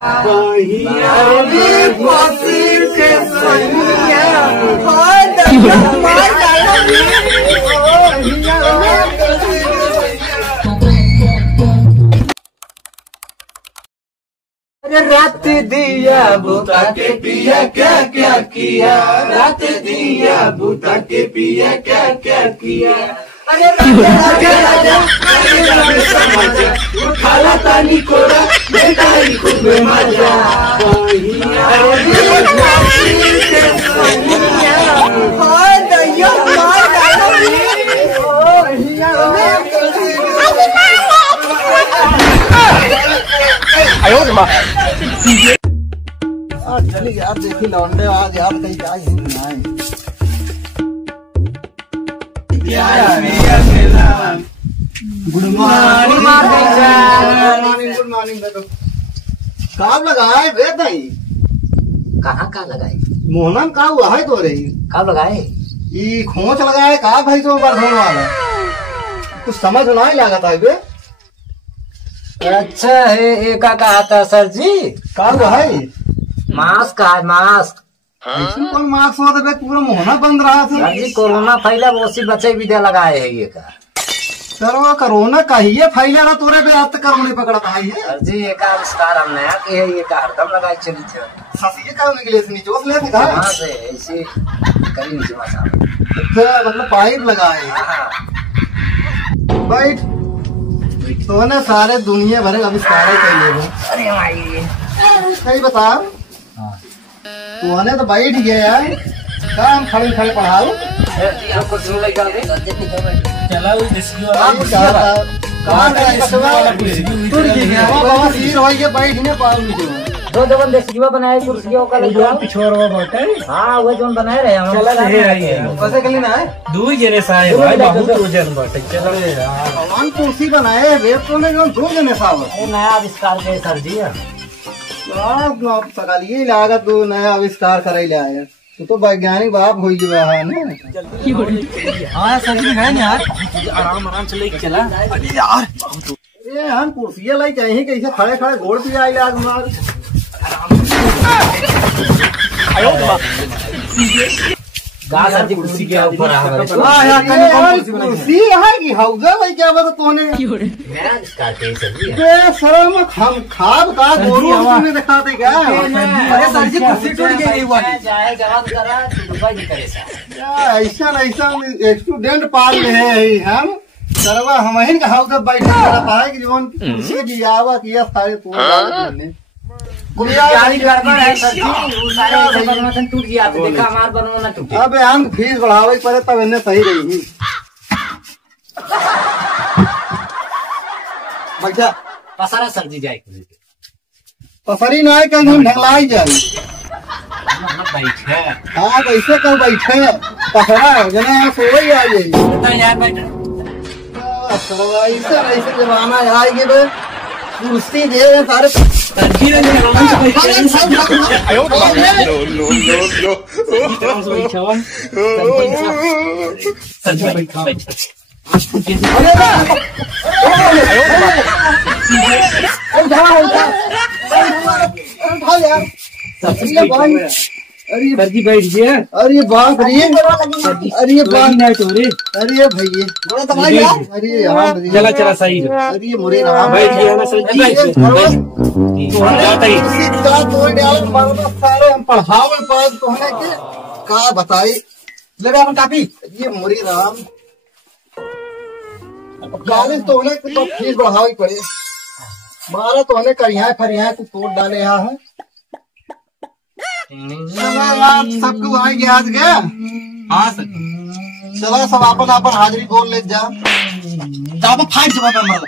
अरे रात दिया बुता के पिया क्या क्या किया, रात दिया बुता के पिया क्या क्या किया। अरे खाला तानी कोरा बेटा ही खूब मजा। चलिए यार देखी लौंडे आज यार कहीं जाए गुड मॉर्निंग गुड मॉर्निंग। काम लगाए बे नहीं कहाँ का लगाए मोहनम का हुआ है तो रही कब लगाए ये खोच लगाए का भाई तो बर्धन वाला कुछ समझ नहीं लगा था बे। अच्छा है एका कहा था सर जी का हुआ है मास्क है मास्क। कौन मास्क हुआ था पूरा मोहना बंद रहा था सर जी कोरोना फैला उसी बचे विद्या लगाए है ये का। सर वो कोरोना कहिए फैला रहा तोरे पे आज तक कोरोना पकड़ा था ये सर जी एक आविष्कार हम नया के है ये का हरदम लगाए चली थे ससिए का निकले से नीचे ले थे कहां से ऐसे करी नीचे मासा मतलब पाइप लगाए बैठ तो ना सारे दुनिया भर आविष्कार कर लिए। अरे भाई सही बता तूने तो बैठ गया यार काम खड़े खड़े पढ़ाओ कुछ नहीं लगा चला दो जवन देसिया बनाए कुर्सियों का लगा पिछोरवा बैठे हाँ वो जो बनाए रहे हम कैसे कर लेना है दो जने साहे भाई बहुत वजन बैठे चलो भगवान कुर्सी बनाए वेब तो ने दो जने साहब नया आविष्कार के सर जी सकालिए लागत दो नया आविष्कार करे ले आया तो वैज्ञानिक बाप हो गया है ना। हाँ सर जी है ना यार आराम आराम से लेके चला अरे यार ये हम कुर्सियां लाई चाहिए कैसे खड़े खड़े गोड़ पे आए लाग मार सर जी कुर्सी के ऊपर हां यार कुर्सी है कि हौजा लाई क्या बता तूने नया आविष्कार के सर जी बे शर्म हम खाब का गोरू तूने दिखाते क्या। अरे सर जी कुर्सी टूट गई वाली जाए जवाब करा दुबई नहीं करे सर ऐसा ऐसा स्टूडेंट पाल ले है हम सरवा हम ही का हौजा बैठे रहता है कि जीवन कुर्सी की आवा किया सारे तू गाड़ी गड़बड़ है सर जी वो सारे बनवासन टूट गया तो देखा हमार बनवाना टूट गया। अबे हम फीस बढ़ावे पड़े तब इन्हें सही रही बैठा पसारा सर जी जाए पसरी ना है कहीं हम ढंगलाई जाए बैठे हाँ कैसे कल बैठे पसरा जना सोई आ जाए यार बैठे ऐसे जमाना आएगी बे कुर्सी दे सारे अरे सर बैठ गया अरे बाप रे अरे बाप नहीं तो रे अरे भैया अरे यार चला चला सही अरे मुरे ना बैठ गया ना सर सारे हम पढ़ावे पास तो है कि का बताई ले अपन कापी ये मुरी राम कॉलेज तो होने तो फीस बढ़ावी पड़े बारह तो होने करिया फरिया को तोड़ डाले यहाँ है सबको आ गया आज गया। हाँ सर चलो सब अपन अपन हाजिरी बोल ले जा दाबा फाइट जवाब में मर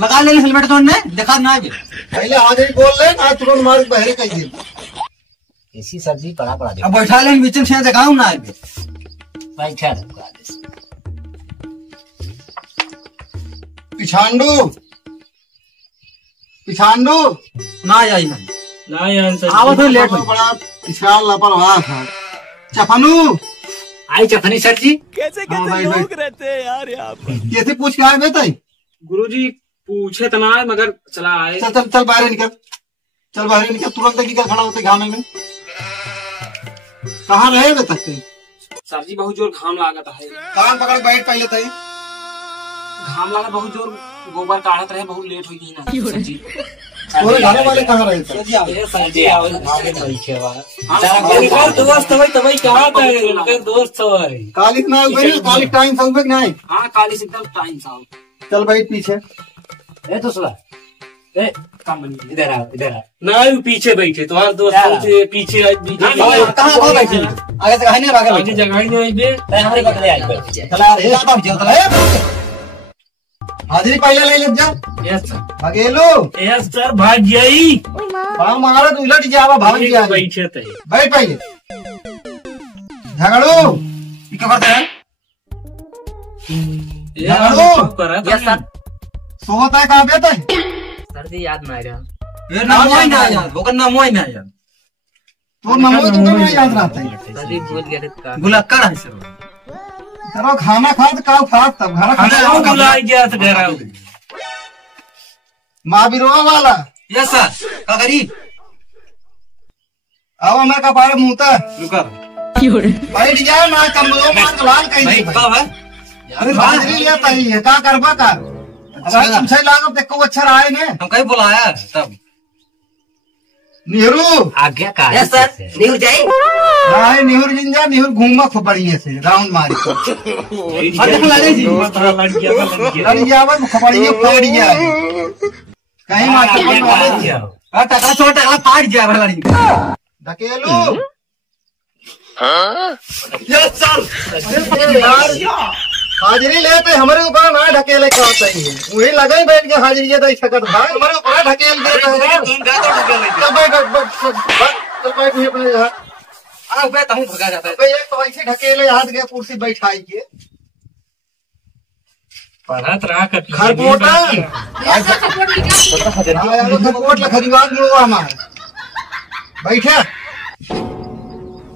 लगा ले हेलमेट तो ने देखा ना पहले हाजिरी बोल ले ना तुरंत मार बहरे कह दे इसी सब्जी पड़ा पड़ा दे अब बैठा ले बीच में दिखाऊं ना बैठा पिछांडू पिछांडू ना आई ना आई आवत लेट बड़ा पिछाड़ लापरवाह था चपनू आई चथनी सर जी। कैसे कैसे लोग रहते हैं यार यहाँ पर। कैसे पूछ के आए बेटा? गुरुजी पूछे तना मगर चला आए। चल चल चल बाहर निकल, चल बाहर निकल तुरंत। की खड़ा होते घामे में कहाँ रहे बेटा? सर जी बहुत जोर घाम लागत है। कान पकड़ बैठ पहले तय। घाम लागत बहुत जोर, गोबर काढ़त रहे, बहुत लेट हुई ना सर जी। और घाने वाले कहाँ रहे थे? सर जी आवे घाम में बैठे हुआ दोस्त भाई तभी कहाँ पे दोस्त भाई। कालिक ना उबे ना, कालिक टाइम से उबे नहीं। हाँ काली से एकदम टाइम था। चल बैठ पीछे। ए तो सुना ए काम बनी इधर आ इधर आ। नहीं पीछे बैठे तुम्हारे दोस्त पीछे कहाँ बैठे? आगे से कहीं नहीं आगे आगे जगह ही नहीं बे हमारे बदले आई चला रे चला। हाजिरी पहले ले ले जा। Yes sir. भगेलो यस सर भाग गई। बाम मारा तो उलट जावा भाग गया। बैठे थे बैठ पहले। झगड़ो क्या करते हैं? Yes sir. सोता है कहाँ पे था? सर जी याद में आ रहा। ये नाम ही ना यार, वो का नाम ही ना यार। तो नमो तो नहीं याद रहता है। सर जी भूल गए थे। गुलक्कर है सर। चलो खाना खा तो काव खा तब घर खाना बुला गया था घर। माँ बिरोवा वाला। Yes sir. क्या करी? आओ मैं कपारे मुँहता रुका बैठ जाओ ना, कमलों मार लाल कहीं भाई नहीं। कब है? अरे हाजिरी लेता ही है, क्या करबा का? अगर तुमसे लागो देखो अच्छा रहा है ने। हम कहीं बुलाया तब नेहरू आज्ञा का। Yes sir. नहीं जाए राय नेहरू जिंजा नेहरू घूमा खूब बढ़िया से राउंड मारी को लड़ियावा खबड़िया फाड़ गया कहीं मार टकला छोड़ टकला फाड़ गया लड़ी। ढकेलो यस सर। हाजिरी लेते हमारे ऊपर ना ढकेले का चाहिए। वही लगा ही बैठ गया हाजिरी ये शकत भाई हमारे ऊपर ढकेल देता है। तुम गए तो ढकेल लेते। चल बैठ अपने यहाँ। हाँ मैं तहु भगा जाता है। भाई एक तो ऐसे ढकेले हाथ गया कुर्सी बैठाई के पढ़त रहा कर खरपोटा सपोर्ट खरीवाद मुड़वा हमारे बैठा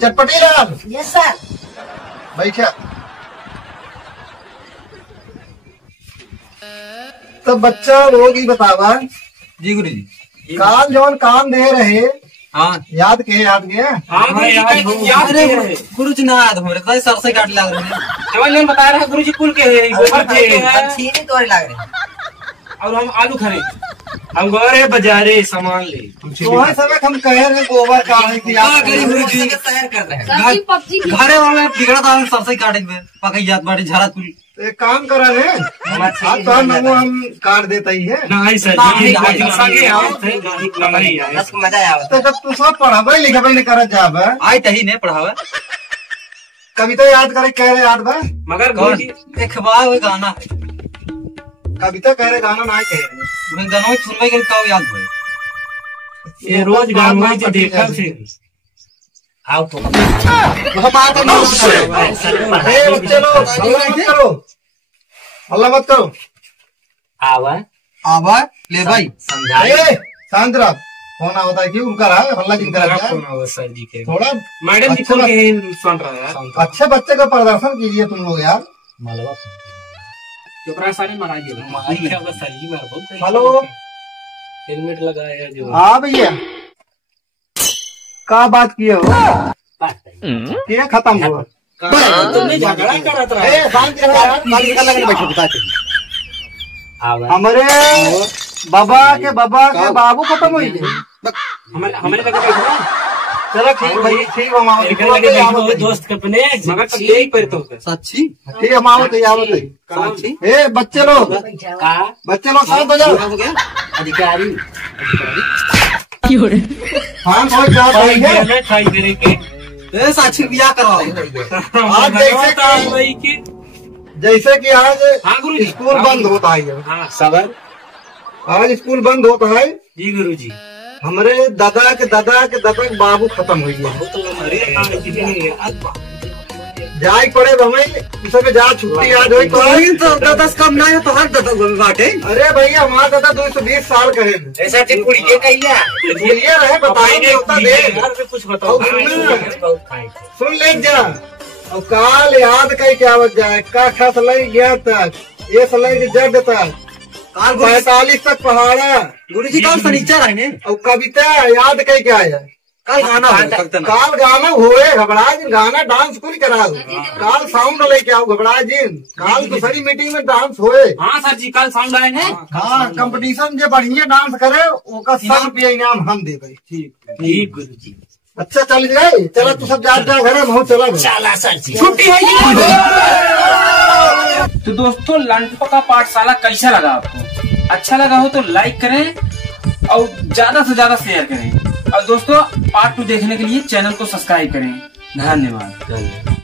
चटपटी लाल। Yes sir. बैठा तब बच्चा लोग ही बतावा जी गुरु जी। काल जौन काम दे रहे हाँ याद के हाँ याद अरे गुरु जी ना याद हमारे तो सर से काट लग रहे हैं। जवान बता रहा है गुरु जी कुल के है अच्छी नहीं तोड़े लग रहे। और हम आलू खरे हम गए बाजारे सामान ले। तो हर समय हम कह रहे गोबर का गुरु जी तैयार कर रहे हैं। पबजी घरे वाले बिगड़ा था सर से काटे में पकई जात बाटी झाड़ा कुल। एक काम करा है आप तो हम काट देता ही है। नहीं सर जी मजा आया। तो जब तू सब पढ़ाबे लिखाबे नहीं कर जाब आई तही नहीं पढ़ावे कविता याद करे कह रहे याद बा मगर गुरु जी एक बार वो गाना है कविता कह रहे गाना ना कह रहे मैं गाना सुनवाई के का याद हुए। ये रोज गाना जो देखा फिर आओ तो हम आते नहीं बच्चे लोग हल्ला मत करो हल्ला मत करो। आवा आवा ले भाई समझाए शांत रह। फोन होता है क्यों उनका रहा है हल्ला जिन कर सर जी के थोड़ा मैडम जी अच्छा खोल के सुन रहा है। अच्छे बच्चे का प्रदर्शन कीजिए तुम लोग यार। चुपरा सारे मरा दिया सर जी मार बहुत। हेलो हेलमेट लगाया जो। हाँ भैया का बात किए हो क्या खत्म हुआ? तुमने झगड़ा करत रहा। हमारे बाबा के बाबू खत्म हुई गई। हमारे लगे बैठो चलो ठीक भाई ठीक हम लगे बैठो दोस्त के अपने मगर तो यही पर तो सच्ची ठीक हम आवत सच्ची ए बच्चे लोग शांत हो जाओ। अधिकारी हाँ कोई क्या करेंगे खाई करे के ए साक्षी बियाह करवाओ। आज जैसे कि आज हाँ गुरु जी स्कूल बंद होता है। हाँ सबर आज स्कूल बंद होता है। जी गुरु जी हमारे दादा के बाबू खत्म हो गया। जाए पड़े हमें सब जा छुट्टी आज हुई तो दादा कम ना है तो हर दादा बाटे। अरे भैया हमारा दादा 220 साल का है। ऐसा टिकुड़िए कहिया बोलिए रहे बताइए होता दे कुछ बताओ सुन ले जा और काल याद कई क्या बच जाए का खस लग गया तक ये लग जड तक काल 45 तक पहाड़ा गुरु जी काल फर्नीचर है ने और कविता याद कई क्या है काल गाना काल गाना होए घबरा जिन गाना डांस कुल करा काल साउंड लेके आओ घबरा जिन काल दूसरी मीटिंग में डांस होए। हाँ सर जी कल साउंड आए हैं। हाँ कंपटीशन जो बढ़िया डांस करे उसका 100 रुपया इनाम हम दे भाई। ठीक गुरु जी। अच्छा चल गए चला तू सब जा घर हम चला चला सर जी छुट्टी है। तो दोस्तों लंटपका पाठशाला कैसा लगा आपको? अच्छा लगा हो तो लाइक करें और ज्यादा से ज्यादा शेयर करें और दोस्तों पार्ट 2 देखने के लिए चैनल को सब्सक्राइब करें। धन्यवाद।